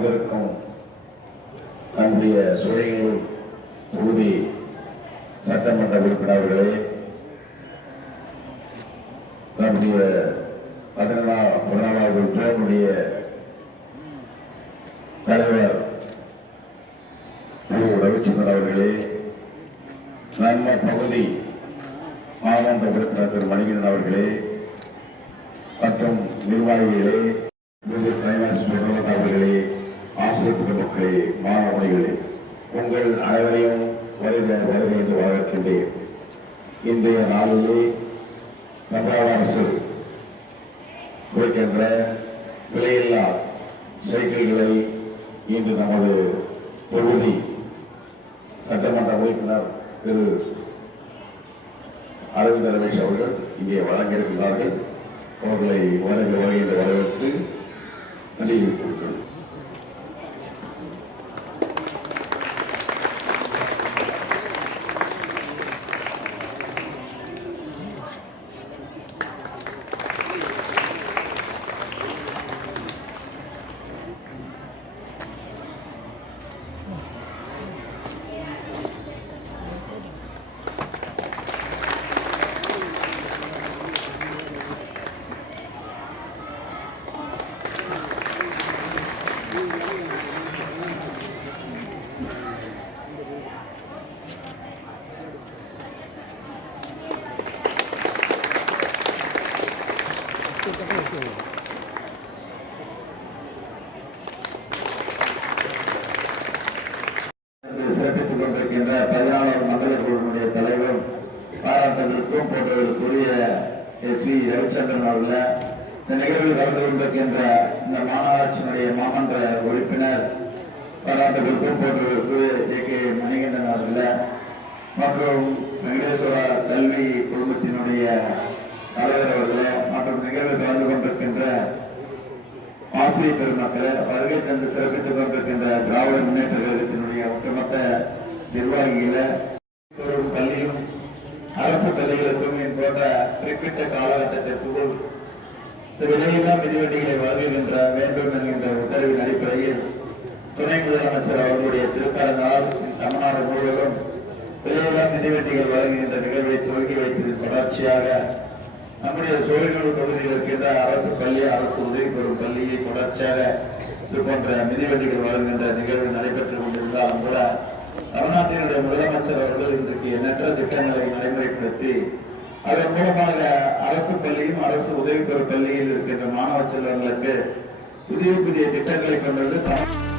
அமர்ந்திருக்கும் நம்முடைய சுழையூர் தொகுதி சட்டமன்ற உறுப்பினர்களே நம்முடைய பதினெழா பதினாலாவது ஜோனுடைய தலைவர் திரு ரவிச்சந்திரன் அவர்களே நம்ம பகுதி மாமன்ற உறுப்பினர் திரு. மணிகண்டன் அவர்களே மற்றும் நிர்வாகிகளே விருது கைலாஸ் அவர்களே ஆசிரியர் மக்களே மாணவர்களே உங்கள் அனைவரையும் வருகிற வருக என்று வரவேற்கின்றேன் இன்றைய நாளிலே தமிழக அரசு குறைக்கின்ற விலையில்லா சைக்கிள்களை இன்று நமது தொகுதி சட்டமன்ற உறுப்பினர் திரு அரவிந்த் ரமேஷ் அவர்கள் இங்கே வழங்கியிருக்கிறார்கள். அவர்களை வருக வருக வரவேற்று நன்றி கொடுக்கிறோம் சிறப்பித்துக் கொண்டிருக்கின்ற பதினாலாவது மண்டல குழுவினுடைய தலைவரும் பாராட்டுகளுக்கும் போன்றவர்களுக்குரிய எஸ் வி ரவிச்சந்திரன் அவர்கள் இந்த நிகழ்வில் கலந்து கொண்டிருக்கின்ற இந்த மாநகராட்சியினுடைய மாமன்ற உறுப்பினர் பாராட்டுகளுக்கும் போன்றவர்களுக்குரிய ஜே கே மணிகண்டன் அவர்கள் மற்றும் வெங்கடேஸ்வரா கல்வி குடும்பத்தினுடைய நிகழ்வு கலந்து கொண்டிருக்கின்ற ஆசிரியர் பெருமக்களை வருகை தந்து சிறப்பித்துக் கொண்டிருக்கின்ற திராவிட முன்னேற்ற கழகத்தினுடைய ஒட்டுமொத்த நிர்வாகிகளை பள்ளியும் அரசு பள்ளிகளுக்கும் போன்ற குறிப்பிட்ட காலகட்டத்திற்குள் இந்த விலையில்லா மிதிவண்டிகளை வழங்குகின்ற வேண்டும் என்கின்ற உத்தரவின் அடிப்படையில் துணை முதலமைச்சர் அவர்களுடைய திருக்கரங்களால் தமிழ்நாடு முழுவதும் விலையில்லா மிதிவண்டிகள் வழங்குகின்ற நிகழ்வை துவங்கி வைத்ததின் தொடர்ச்சியாக நம்முடைய சோழர்கள் தொகுதியில் இருக்கின்ற அரசு பள்ளி அரசு உதவி பெறும் பள்ளியை தொடர்ச்சியாக இது போன்ற மிதிவண்டிகள் வழங்குகின்ற நிகழ்வு நடைபெற்றுக் கொண்டிருந்தாலும் கூட தமிழ்நாட்டினுடைய முதலமைச்சர் அவர்கள் இன்றைக்கு எண்ணற்ற திட்டங்களை நடைமுறைப்படுத்தி அதன் மூலமாக அரசு பள்ளியும் அரசு உதவி பெறும் பள்ளியில் இருக்கின்ற மாணவ செல்வங்களுக்கு புதிய புதிய திட்டங்களை கொண்டது தமிழ்